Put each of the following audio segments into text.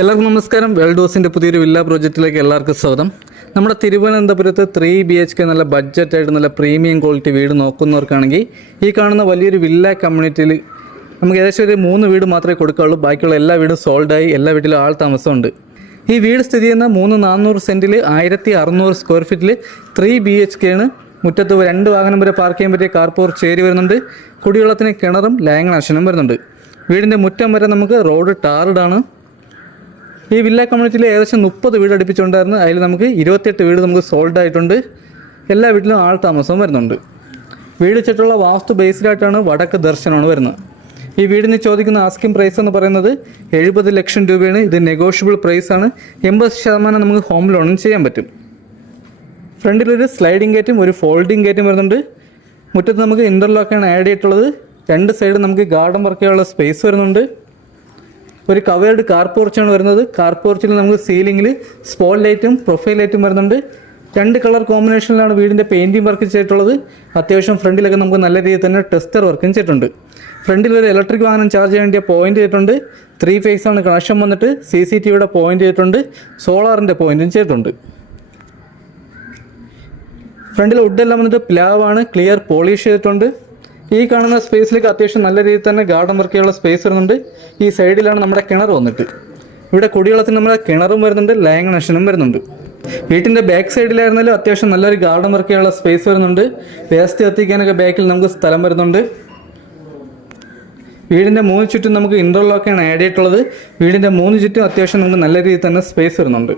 എല്ലാവർക്കും നമസ്കാരം. വെൽഡോസിൻ്റെ പുതിയൊരു വില്ല പ്രോജക്റ്റിലേക്ക് എല്ലാവർക്കും സ്വാഗതം. നമ്മുടെ തിരുവനന്തപുരത്ത് 3 BHK നല്ല ബഡ്ജറ്റായിട്ട് നല്ല പ്രീമിയം ക്വാളിറ്റി വീട് നോക്കുന്നവർക്കാണെങ്കിൽ ഈ കാണുന്ന വലിയൊരു വില്ല കമ്മ്യൂണിറ്റിയിൽ നമുക്ക് ഏകദേശം ഒരു 3 വീട് മാത്രമേ കൊടുക്കാവുള്ളൂ. ബാക്കിയുള്ള എല്ലാ വീടും സോൾഡായി, എല്ലാ വീട്ടിലും ആൾ താമസമുണ്ട്. ഈ വീട് സ്ഥിതി ചെയ്യുന്ന 400 സെൻറ്റിൽ 1600 സ്ക്വയർ ഫീറ്റിൽ 3 BHK ആണ്. മുറ്റത്ത് 2 വാഹനം വരെ പാർക്ക് ചെയ്യാൻ പറ്റിയ കാർ പോർച്ച് ഏരിയ വരുന്നുണ്ട്. കുടിവെള്ളത്തിന് കിണറും ലൈൻ കണക്ഷനും വരുന്നുണ്ട്. വീടിൻ്റെ മുറ്റം വരെ നമുക്ക് റോഡ് ടാർഡാണ്. ഈ വില്ല കമ്മ്യൂണിറ്റിയിൽ ഏകദേശം 30 വീട് അടുപ്പിച്ചുണ്ടായിരുന്നു. അതിൽ നമുക്ക് 28 വീട് നമുക്ക് സോൾഡ് ആയിട്ടുണ്ട്. എല്ലാ വീട്ടിലും ആൾ താമസവും വരുന്നുണ്ട്. വീട് ചുറ്റുള്ള വാസ്തു ബേസ്ഡായിട്ടാണ് വടക്ക് ദർശനമാണ് വരുന്നത്. ഈ വീടിന് ചോദിക്കുന്ന ആസ്കിംഗ് പ്രൈസ് എന്ന് പറയുന്നത് 70 ലക്ഷം രൂപയാണ്. ഇത് നെഗോഷ്യബിൾ പ്രൈസാണ്. 80% നമുക്ക് ഹോം ലോണും ചെയ്യാൻ പറ്റും. ഫ്രണ്ടിലൊരു സ്ലൈഡിംഗ് ഗേറ്റും ഒരു ഫോൾഡിംഗ് ഗേറ്റും വരുന്നുണ്ട്. മുറ്റത്ത് നമുക്ക് ഇൻ്റർലോക്കാണ് ആഡ് ചെയ്തിട്ടുള്ളത്. 2 സൈഡ് നമുക്ക് ഗാർഡൻ വർക്ക് ചെയ്യാനുള്ള സ്പേസ് വരുന്നുണ്ട്. ഒരു കവേർഡ് കാർ പോർച്ചാണ് വരുന്നത്. കാർ പോർച്ചിൽ നമുക്ക് സീലിംഗിൽ സ്പോട്ട് ലൈറ്റും പ്രൊഫൈൽ ലൈറ്റും വരുന്നുണ്ട്. 2 കളർ കോമ്പിനേഷനിലാണ് വീടിൻ്റെ പെയിൻറ്റിങ് വർക്ക് ചെയ്തിട്ടുള്ളത്. അത്യാവശ്യം ഫ്രണ്ടിലൊക്കെ നമുക്ക് നല്ല രീതിയിൽ തന്നെ ടെസ്റ്റർ വർക്കും ചെയ്തിട്ടുണ്ട്. ഫ്രണ്ടിൽ ഒരു ഇലക്ട്രിക് വാഹനം ചാർജ് ചെയ്യാൻ വേണ്ടിയ പോയിന്റ് ചെയ്തിട്ടുണ്ട്. 3 ഫേസ് ആണ് കണക്ഷൻ വന്നിട്ട്. CCTVയുടെ പോയിന്റ് ചെയ്തിട്ടുണ്ട്. സോളാറിൻ്റെ പോയിന്റും ചെയ്തിട്ടുണ്ട്. ഫ്രണ്ടിൽ വുഡെല്ലാം വന്നിട്ട് പ്ലാവാണ്. ക്ലിയർ പോളിഷ് ചെയ്തിട്ടുണ്ട്. ഈ കാണുന്ന സ്പേസിലേക്ക് അത്യാവശ്യം നല്ല രീതിയിൽ തന്നെ ഗാർഡൻ വർക്ക് ചെയ്യാനുള്ള സ്പേസ് വരുന്നുണ്ട്. ഈ സൈഡിലാണ് നമ്മുടെ കിണർ വന്നിട്ട്. ഇവിടെ കുടിവെള്ളത്തിന് നമ്മുടെ കിണറും വരുന്നുണ്ട്, ലൈൻ കണക്ഷനും വരുന്നുണ്ട്. വീട്ടിൻ്റെ ബാക്ക് സൈഡിലായിരുന്നാലും അത്യാവശ്യം നല്ലൊരു ഗാർഡൻ വർക്ക് ചെയ്യാനുള്ള സ്പേസ് വരുന്നുണ്ട്. വേസ്റ്റ് കത്തിക്കാനൊക്കെ ബാക്കിൽ നമുക്ക് സ്ഥലം വരുന്നുണ്ട്. വീടിൻ്റെ 3 ചുറ്റും നമുക്ക് ഇൻ്റർലോക്കാണ് ആഡ് ചെയ്തിട്ടുള്ളത്. വീടിൻ്റെ 3 ചുറ്റും അത്യാവശ്യം നമുക്ക് നല്ല രീതിയിൽ തന്നെ സ്പേസ് വരുന്നുണ്ട്.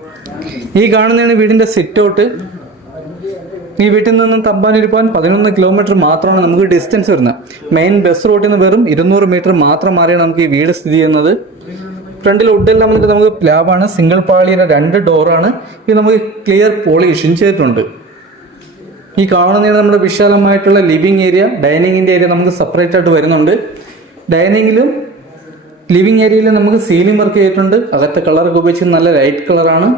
ഈ കാണുന്നതാണ് വീടിൻ്റെ സിറ്റ് ഔട്ട്. ഈ വീട്ടിൽ നിന്നും തമ്പാനൂർ പോകാൻ 11 കിലോമീറ്റർ മാത്രമാണ് നമുക്ക് ഡിസ്റ്റൻസ് വരുന്നത്. മെയിൻ ബസ് റൂട്ടിൽ നിന്ന് വെറും 200 മീറ്റർ മാത്രം മാറിയാണ് നമുക്ക് ഈ വീട് സ്ഥിതി ചെയ്യുന്നത്. ഫ്രണ്ടിൽ വുഡെല്ലാം വന്നിട്ട് നമുക്ക് പ്ലാവാണ്. സിംഗിൾ പാളിയുടെ 2 ഡോറാണ്. ഇത് നമുക്ക് ക്ലിയർ പോളിഷും ചെയ്തിട്ടുണ്ട്. ഈ കാണുന്നതാണ് നമ്മുടെ വിശാലമായിട്ടുള്ള ലിവിങ് ഏരിയ. ഡൈനിങ്ങിൻ്റെ ഏരിയ നമുക്ക് സെപ്പറേറ്റ് ആയിട്ട് വരുന്നുണ്ട്. ഡൈനിങ്ങിലും ലിവിങ് ഏരിയയിലും നമുക്ക് സീലിംഗ് വർക്ക് ചെയ്തിട്ടുണ്ട്. അകത്തെ കളറൊക്കെ ഉപയോഗിച്ച് നല്ല ലൈറ്റ് കളറാണ്.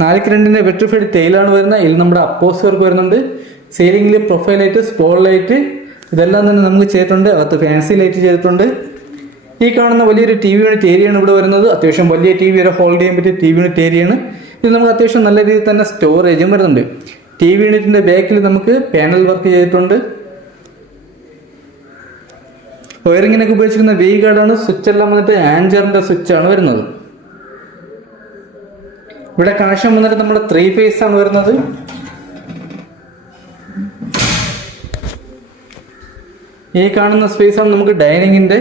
4x2 വെട്രിഫൈഡ് ടൈലാണ് വരുന്നത്. ഇതിൽ നമ്മുടെ അപ്പോസ് വർക്ക് വരുന്നുണ്ട്. സീലിംഗിൽ പ്രൊഫൈൽ ലൈറ്റ്, സ്പോട്ട് ലൈറ്റ് ഇതെല്ലാം തന്നെ നമുക്ക് ചെയ്തിട്ടുണ്ട്. അകത്ത് ഫാൻസി ലൈറ്റ് ചെയ്തിട്ടുണ്ട്. ഈ കാണുന്ന വലിയൊരു TV യൂണിറ്റ് ഏരിയയാണ് ഇവിടെ വരുന്നത്. അത്യാവശ്യം വലിയ TV വരെ ഹോൾഡ് ചെയ്യാൻ പറ്റിയ TV യൂണിറ്റ് ഏരിയയാണ്. ഇത് നമുക്ക് അത്യാവശ്യം നല്ല രീതിയിൽ തന്നെ സ്റ്റോറേജും വരുന്നുണ്ട്. TV യൂണിറ്റിൻ്റെ ബാക്കിൽ നമുക്ക് പാനൽ വർക്ക് ചെയ്തിട്ടുണ്ട്. വയറിങ്ങിനൊക്കെ ഉപയോഗിച്ചിരിക്കുന്ന വി ഗാർഡാണ്. സ്വിച്ച് എല്ലാം വന്നിട്ട് ആൻജറിൻ്റെ സ്വിച്ചാണ് വരുന്നത്. ഇവിടെ കണക്ഷൻ വന്നിട്ട് നമ്മുടെ 3 ഫേസ് ആണ് വരുന്നത്. ഈ കാണുന്ന സ്പേസ് ആണ് നമുക്ക് ഡൈനിങ്ങിൻ്റെ.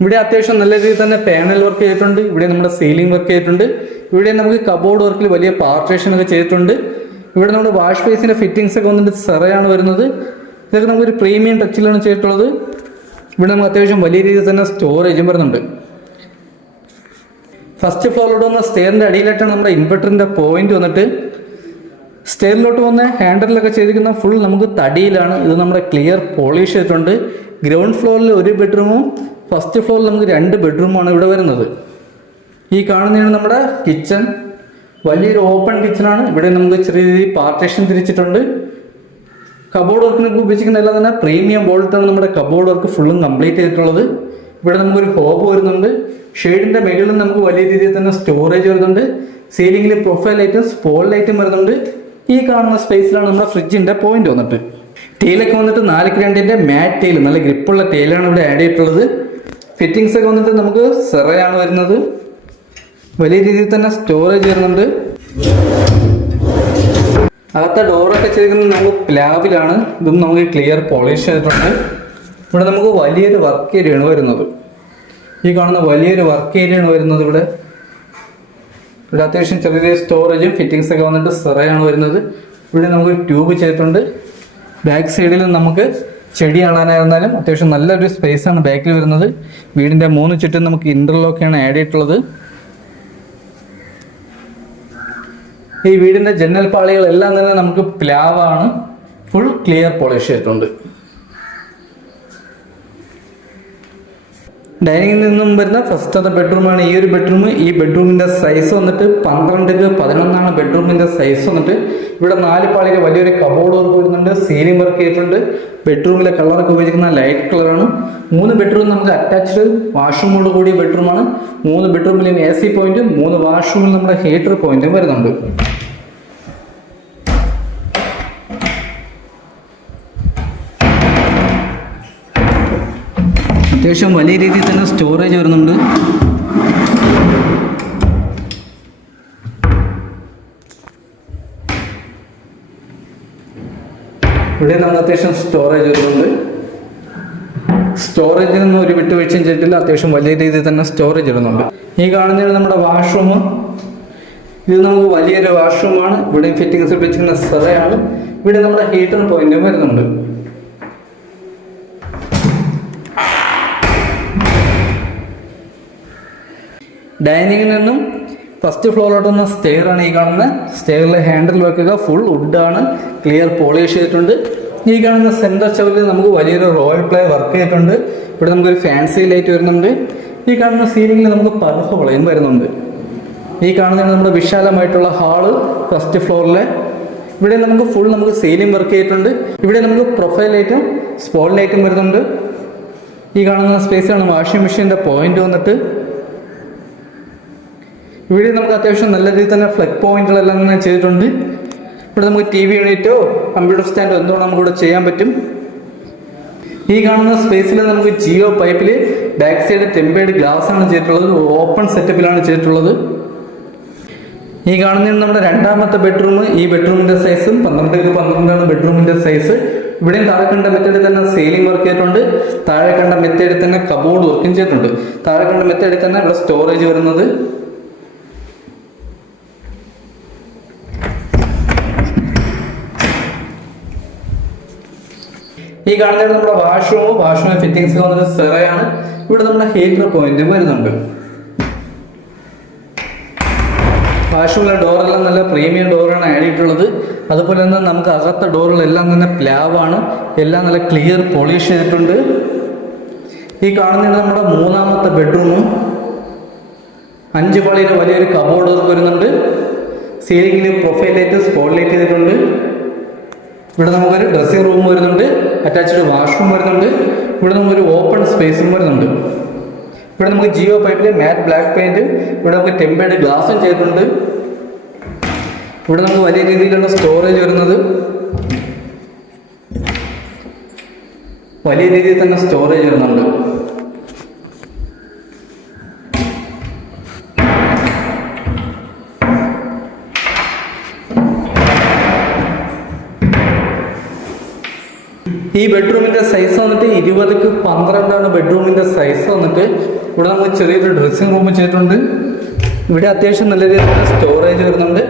ഇവിടെ അത്യാവശ്യം നല്ല രീതിയിൽ തന്നെ പാനൽ വർക്ക് ചെയ്തിട്ടുണ്ട്. ഇവിടെ നമ്മുടെ സീലിംഗ് വർക്ക് ചെയ്തിട്ടുണ്ട്. ഇവിടെ നമുക്ക് കബോർഡ് വർക്കിൽ വലിയ പാർട്ടീഷൻ ഒക്കെ ചെയ്തിട്ടുണ്ട്. ഇവിടെ നമ്മുടെ വാഷ് ബേസിൻ്റെ ഫിറ്റിംഗ്സ് ഒക്കെ വന്നിട്ട് സെറയാണ് വരുന്നത്. ഇതൊക്കെ നമുക്കൊരു പ്രീമിയം ടച്ചിലാണ് ചെയ്തിട്ടുള്ളത്. ഇവിടെ നമുക്ക് അത്യാവശ്യം വലിയ രീതിയിൽ തന്നെ സ്റ്റോറേജും വരുന്നുണ്ട്. ഫസ്റ്റ് ഫ്ലോറിലോട്ട് വന്ന സ്റ്റെയറിൻ്റെ അടിയിലായിട്ടാണ് നമ്മുടെ ഇൻവെർട്ടറിൻ്റെ പോയിന്റ് വന്നിട്ട്. സ്റ്റെയറിലോട്ട് വന്ന ഹാൻഡിലൊക്കെ ചെയ്തിരിക്കുന്ന ഫുൾ നമുക്ക് തടിയിലാണ്. ഇത് നമ്മുടെ ക്ലിയർ പോളിഷ് ചെയ്തിട്ടുണ്ട്. ഗ്രൗണ്ട് ഫ്ലോറിൽ 1 ബെഡ്റൂമും ഫസ്റ്റ് ഫ്ലോറിൽ നമുക്ക് 2 ബെഡ്റൂമാണ് ഇവിടെ വരുന്നത്. ഈ കാണുന്നതാണ് നമ്മുടെ കിച്ചൺ. വലിയൊരു ഓപ്പൺ കിച്ചണാണ്. ഇവിടെ നമുക്ക് ചെറിയ രീതിയിൽ പാർട്ടീഷൻ തിരിച്ചിട്ടുണ്ട്. കബോർഡ് വർക്കിനൊക്കെ ഉപയോഗിച്ചിരിക്കുന്ന എല്ലാം തന്നെ പ്രീമിയം ബോൾട്ടാണ് നമ്മുടെ കബോർഡ് വർക്ക് ഫുള്ളും കംപ്ലീറ്റ് ചെയ്തിട്ടുള്ളത്. ഇവിടെ നമുക്കൊരു ഹോബ് വരുന്നുണ്ട്. ഷെയ്ഡിൻ്റെ മുകളിൽ നമുക്ക് വലിയ രീതിയിൽ തന്നെ സ്റ്റോറേജ് വരുന്നുണ്ട്. സീലിംഗിൽ പ്രൊഫൈൽ ലൈറ്റും സ്പോട്ട് ലൈറ്റും വരുന്നുണ്ട്. ഈ കാണുന്ന സ്പേസിലാണ് നമ്മുടെ ഫ്രിഡ്ജിൻ്റെ പോയിന്റ് വന്നിട്ട്. ടൈലൊക്കെ വന്നിട്ട് 4x2 മാറ്റ് ടൈൽ, നല്ല ഗ്രിപ്പുള്ള ടൈലാണ് ഇവിടെ ആഡ് ചെയ്തിട്ടുള്ളത്. ഫിറ്റിംഗ്സ് ഒക്കെ വന്നിട്ട് നമുക്ക് സെറയാണ് വരുന്നത്. വലിയ രീതിയിൽ തന്നെ സ്റ്റോറേജ് വരുന്നുണ്ട്. അകത്തെ ഡോറൊക്കെ ചെയ്തിരിക്കുന്നത് നമുക്ക് പ്ലാവിലാണ്. ഇതും നമുക്ക് ക്ലിയർ പോളിഷ് ചെയ്തിട്ടുണ്ട്. ഇവിടെ നമുക്ക് വലിയൊരു വർക്ക് ഏരിയയാണ് വരുന്നത്. ഈ കാണുന്ന വലിയൊരു വർക്ക് ഏരിയയാണ് വരുന്നത്. ഇവിടെ അത്യാവശ്യം ചെറിയ സ്റ്റോറേജും ഫിറ്റിംഗ്സ് ഒക്കെ വന്നിട്ട് സെറയാണ് വരുന്നത്. ഇവിടെ നമുക്ക് ട്യൂബ് ചെയ്തിട്ടുണ്ട്. ബാക്ക് സൈഡിൽ നമുക്ക് ചെടി കാണാനായിരുന്നാലും അത്യാവശ്യം നല്ലൊരു സ്പേസാണ് ബാക്കിൽ വരുന്നത്. വീടിൻ്റെ 3 ചുറ്റും നമുക്ക് ഇൻ്റർലോക്കാണ് ആഡ് ചെയ്തിട്ടുള്ളത്. ഈ വീടിൻ്റെ ജനൽ പാളികളെല്ലാം തന്നെ നമുക്ക് പ്ലാവാണ്. ഫുൾ ക്ലിയർ പോളിഷ് ചെയ്തിട്ടുണ്ട്. ഡൈനിങ്ങിൽ നിന്നും വരുന്ന ഫസ്റ്റത്തെ ബെഡ്റൂമാണ് ഈ ഒരു ബെഡ്റൂം. ഈ ബെഡ്റൂമിൻ്റെ സൈസ് വന്നിട്ട് 12x11 ബെഡ്റൂമിൻ്റെ സൈസ് വന്നിട്ട്. ഇവിടെ 4 പാളിയിൽ വലിയൊരു കബോർഡ് വർക്ക് വരുന്നുണ്ട്. സീലിംഗ് വർക്ക് ചെയ്തിട്ടുണ്ട്. ബെഡ്റൂമിലെ കളറൊക്കെ ഉപയോഗിക്കുന്ന ലൈറ്റ് കളറാണ്. 3 ബെഡ്റൂം നമുക്ക് അറ്റാച്ച്ഡ് വാഷ്റൂമോട് കൂടിയ ബെഡ്റൂമാണ്. 3 ബെഡ്റൂമിലും AC പോയിന്റും 3 വാഷ്റൂമിൽ നമ്മുടെ ഹീറ്റർ പോയിന്റും വരുന്നുണ്ട്. അത്യാവശ്യം വലിയ രീതിയിൽ തന്നെ സ്റ്റോറേജ് വരുന്നുണ്ട്. ഇവിടെ നമുക്ക് അത്യാവശ്യം സ്റ്റോറേജ് വരുന്നുണ്ട്. സ്റ്റോറേജിൽ നിന്നും ഒരു വിട്ടുവീഴ്ചയും ചെയ്തിട്ടില്ല. അത്യാവശ്യം വലിയ രീതിയിൽ തന്നെ സ്റ്റോറേജ് വരുന്നുണ്ട്. ഈ കാണുന്നതാണ് നമ്മുടെ വാഷ്റൂം. ഇത് നമുക്ക് വലിയൊരു വാഷ്റൂമാണ്. ഇവിടെ ഫിറ്റിംഗ്സ് വെച്ചിരിക്കുന്ന സെറയാണ്. ഇവിടെ നമ്മുടെ ഹീറ്റർ പോയിന്റും വരുന്നുണ്ട്. ഡൈനിങ്ങിൽ നിന്നും ഫസ്റ്റ് ഫ്ലോറിലോട്ട് വന്ന സ്റ്റെയർ ആണ് ഈ കാണുന്നത്. സ്റ്റെയറിലെ ഹാൻഡിൽ വെക്കുക ഫുൾ വുഡാണ്. ക്ലിയർ പോളിഷ് ചെയ്തിട്ടുണ്ട്. ഈ കാണുന്ന സെൻറ്റർ ചവലിൽ നമുക്ക് വലിയൊരു റോയൽ പ്ലേ വർക്ക് ചെയ്തിട്ടുണ്ട്. ഇവിടെ നമുക്കൊരു ഫാൻസി ലൈറ്റ് വരുന്നുണ്ട്. ഈ കാണുന്ന സീലിംഗിൽ നമുക്ക് പർഹോളയും വരുന്നുണ്ട്. ഈ കാണുന്നത് നമ്മുടെ വിശാലമായിട്ടുള്ള ഹാള് ഫസ്റ്റ് ഫ്ലോറിലെ. ഇവിടെ നമുക്ക് സീലിംഗ് വർക്ക് ചെയ്തിട്ടുണ്ട്. ഇവിടെ നമുക്ക് പ്രൊഫൈൽ ലൈറ്റും സ്പോട്ട് ലൈറ്റും വരുന്നുണ്ട്. ഈ കാണുന്ന സ്പേസിലാണ് വാഷിംഗ് മെഷീൻ്റെ പോയിന്റ് വന്നിട്ട്. ഇവിടെ നമുക്ക് അത്യാവശ്യം നല്ല രീതിയിൽ തന്നെ ഫ്ലഗ് പോയിന്റുകളെല്ലാം തന്നെ ചെയ്തിട്ടുണ്ട്. ഇവിടെ നമുക്ക് TV യൂണിറ്റോ കമ്പ്യൂട്ടർ സ്റ്റാൻഡോ എന്തുകൊണ്ട് നമുക്കിവിടെ ചെയ്യാൻ പറ്റും. ഈ കാണുന്ന സ്പേസിൽ നമുക്ക് ജിയോ പൈപ്പിൽ ബാക്ക് സൈഡ് ടെമ്പേർഡ് ഗ്ലാസ് ആണ് ചെയ്തിട്ടുള്ളത്. ഓപ്പൺ സെറ്റപ്പിലാണ് ചെയ്തിട്ടുള്ളത്. ഈ കാണുന്നതാണ് നമ്മുടെ രണ്ടാമത്തെ ബെഡ്റൂം. ഈ ബെഡ്റൂമിന്റെ സൈസും 12x12 ബെഡ്റൂമിന്റെ സൈസ്. ഇവിടെയും താഴെ കണ്ട മെത്തേഡിൽ തന്നെ സീലിംഗ് വർക്ക് ചെയ്തിട്ടുണ്ട്. താഴെ കണ്ട മെത്തേഡിൽ തന്നെ കബോർഡ് വർക്കും ചെയ്തിട്ടുണ്ട്. താഴെ കണ്ട മെത്തേഡിൽ തന്നെ ഇവിടെ സ്റ്റോറേജ് വരുന്നത്. ഈ കാണുന്നത് നമ്മുടെ വാഷ്റൂം ഫിറ്റിംഗ്സ് വന്നത് സെറയാണ്. ഇവിടെ നമ്മുടെ ഹീറ്റർ പോയിന്റും വരുന്നുണ്ട്. വാഷ്റൂമിലെ ഡോറെല്ലാം നല്ല പ്രീമിയം ഡോറാണ് ആഡ് ചെയ്തിട്ടുള്ളത്. അതുപോലെ തന്നെ നമുക്ക് അകത്ത ഡോറുകളെല്ലാം തന്നെ പ്ലാവാണ്. എല്ലാം നല്ല ക്ലിയർ പോളിഷ് ചെയ്തിട്ടുണ്ട്. ഈ കാണുന്നത് നമ്മുടെ മൂന്നാമത്തെ ബെഡ്റൂമും 5 പാളിയിൽ വലിയൊരു കബോർഡ് വരുന്നുണ്ട്. സീലിംഗിൽ പ്രൊഫൈൽ ലൈറ്റ് സ്പോട്ട് ലൈറ്റ് ചെയ്തിട്ടുണ്ട്. ഇവിടെ നമുക്കൊരു ഡ്രസ്സിംഗ് റൂം വരുന്നുണ്ട്. അറ്റാച്ച്ഡ് വാഷ്റൂം വരുന്നുണ്ട്. ഇവിടെ നമുക്കൊരു ഓപ്പൺ സ്പേസും വരുന്നുണ്ട്. ഇവിടെ നമുക്ക് ജിയോ പൈപ്പിൽ മാറ്റ് ബ്ലാക്ക് പെയിന്റ്. ഇവിടെ നമുക്ക് ടെമ്പേർഡ് ഗ്ലാസും ചെയ്തിട്ടുണ്ട്. ഇവിടെ നമുക്ക് വലിയ രീതിയിലുള്ള സ്റ്റോറേജ് വരുന്നത്. വലിയ രീതിയിൽ തന്നെ സ്റ്റോറേജ് വരുന്നുണ്ട്. ഈ ബെഡ്റൂമിന്റെ സൈസ് വന്നിട്ട് 20x12 ബെഡ്റൂമിന്റെ സൈസ് വന്നിട്ട്. ഇവിടെ നമുക്ക് ചെറിയൊരു ഡ്രസ്സിംഗ് റൂം ചെയ്തിട്ടുണ്ട്. ഇവിടെ അത്യാവശ്യം നല്ല രീതിയിൽ സ്റ്റോറേജ് വരുന്നുണ്ട്.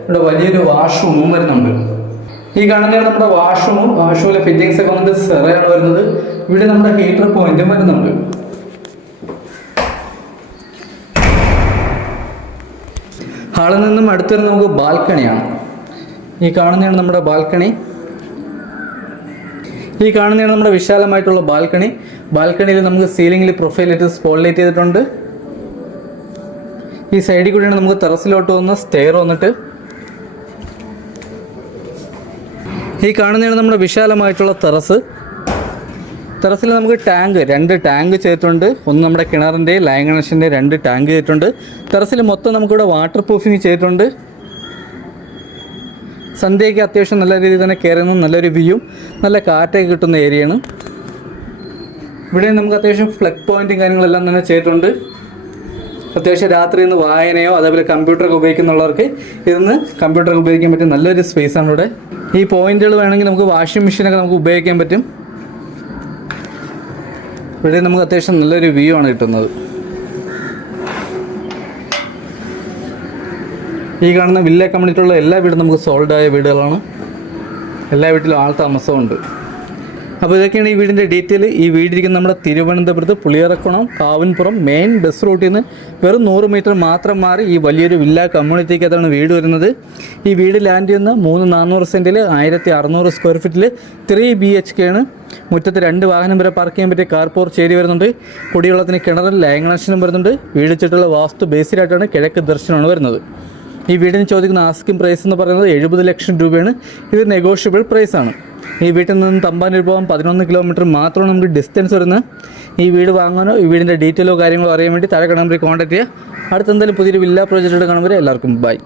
ഇവിടെ വലിയൊരു വാഷ്റൂമും വരുന്നുണ്ട്. ഈ കാണുന്നതാണ് നമ്മുടെ വാഷ്റൂമിലെ ഫിറ്റിംഗ്സ് ഒക്കെ വന്നിട്ട് സെറയാണ് വരുന്നത്. ഇവിടെ നമ്മുടെ ഹീറ്റർ പോയിന്റും വരുന്നുണ്ട്. ഹാളിൽ നിന്നും അടുത്തൊരു നമുക്ക് ബാൽക്കണിയാണ്. ഈ കാണുന്നതാണ് നമ്മുടെ ബാൽക്കണി. ഈ കാണുന്നതാണ് നമ്മുടെ വിശാലമായിട്ടുള്ള ബാൽക്കണി. ബാൽക്കണിയിൽ നമുക്ക് സീലിംഗിൽ പ്രൊഫൈൽ ലൈറ്റ് സ്പോട്ട് ലൈറ്റ് ചെയ്തിട്ടുണ്ട്. ഈ സൈഡിൽ കൂടിയാണ് നമുക്ക് ടെറസിലോട്ട് വന്ന സ്റ്റെയർ വന്നിട്ട്. ഈ കാണുന്നതാണ് നമ്മുടെ വിശാലമായിട്ടുള്ള ടെറസിൽ നമുക്ക് രണ്ട് ടാങ്ക് ചെയ്തിട്ടുണ്ട്. ഒന്ന് നമ്മുടെ കിണറിൻ്റെ ലൈൻ കണക്ഷൻ്റെ 2 ടാങ്ക് ചെയ്തിട്ടുണ്ട്. ടെറസിൽ മൊത്തം നമുക്കിവിടെ വാട്ടർ പ്രൂഫിങ് ചെയ്തിട്ടുണ്ട്. സന്ധ്യയ്ക്ക് അത്യാവശ്യം നല്ല രീതിയിൽ തന്നെ കയറുന്ന നല്ലൊരു വ്യൂയും നല്ല കാറ്റൊക്കെ കിട്ടുന്ന ഏരിയയാണ്. ഇവിടെ നമുക്ക് അത്യാവശ്യം ഫ്ലഗ് പോയിന്റും കാര്യങ്ങളെല്ലാം തന്നെ ചെയ്തിട്ടുണ്ട്. അത്യാവശ്യം രാത്രി ഇന്ന് വായനയോ അതേപോലെ കമ്പ്യൂട്ടറൊക്കെ ഉപയോഗിക്കുന്നുള്ളവർക്ക് ഇരുന്ന് കമ്പ്യൂട്ടറൊക്കെ ഉപയോഗിക്കാൻ പറ്റിയ നല്ലൊരു സ്പേസാണ് ഇവിടെ. ഈ പോയിന്റുകൾ വേണമെങ്കിൽ നമുക്ക് വാഷിംഗ് മെഷീനൊക്കെ നമുക്ക് ഉപയോഗിക്കാൻ പറ്റും. ഇവിടെ നമുക്ക് അത്യാവശ്യം നല്ലൊരു വ്യൂ ആണ് കിട്ടുന്നത്. ഈ കാണുന്ന വില്ല കമ്മ്യൂണിറ്റിയുള്ള എല്ലാ വീടും നമുക്ക് സോൾഡ് ആയ വീടുകളാണ്. എല്ലാ വീട്ടിലും ആൾ താമസമുണ്ട്. അപ്പോൾ ഇതൊക്കെയാണ് ഈ വീടിൻ്റെ ഡീറ്റെയിൽ. ഈ വീടിരിക്കുന്ന നമ്മുടെ തിരുവനന്തപുരത്ത് പുളിയറക്കുളം കാവിൻപുറം മെയിൻ ബസ് റൂട്ടിൽ നിന്ന് വെറും 100 മീറ്റർ മാത്രം മാറി ഈ വലിയൊരു വില്ല കമ്മ്യൂണിറ്റിക്കകത്താണ് വീട് വരുന്നത്. ഈ വീട് ലാൻഡ് ചെയ്യുന്ന 3,400 സെൻറ്റിൽ 1,600 സ്ക്വയർ ഫീറ്റിൽ 3 BHK ആണ്. മുറ്റത്ത് 2 വാഹനം വരെ പാർക്ക് ചെയ്യാൻ പറ്റിയ കാർ പോർച്ച് ഏരിയ വരുന്നുണ്ട്. കുടിവെള്ളത്തിന് കിണറും ലൈൻ കണക്ഷനും വരുന്നുണ്ട്. വീട് ചുറ്റുള്ള വാസ്തു ബേസിലായിട്ടാണ് കിഴക്ക് ദർശനമാണ് വരുന്നത്. ഈ വീടിന് ചോദിക്കുന്ന ആസ്കിംഗ് പ്രൈസ് എന്ന് പറയുന്നത് 70 ലക്ഷം രൂപയാണ്. ഇത് നെഗോഷ്യബിൾ പ്രൈസാണ്. ഈ വീട്ടിൽ നിന്നും തമ്പാനൂർ പോകാൻ 11 കിലോമീറ്റർ മാത്രമാണ് നമുക്ക് ഡിസ്റ്റൻസ് വരുന്നത്. ഈ വീട് വാങ്ങാനോ ഈ വീടിൻ്റെ ഡീറ്റെയിലോ കാര്യങ്ങളോ അറിയാൻ വേണ്ടി താഴെ നമ്പറിൽ കോൺടാക്ട് ചെയ്യുക. അടുത്ത എന്തായാലും പുതിയൊരു വില്ല പ്രോജക്റ്റ് കാണുമ്പോൾ എല്ലാവർക്കും ബൈ.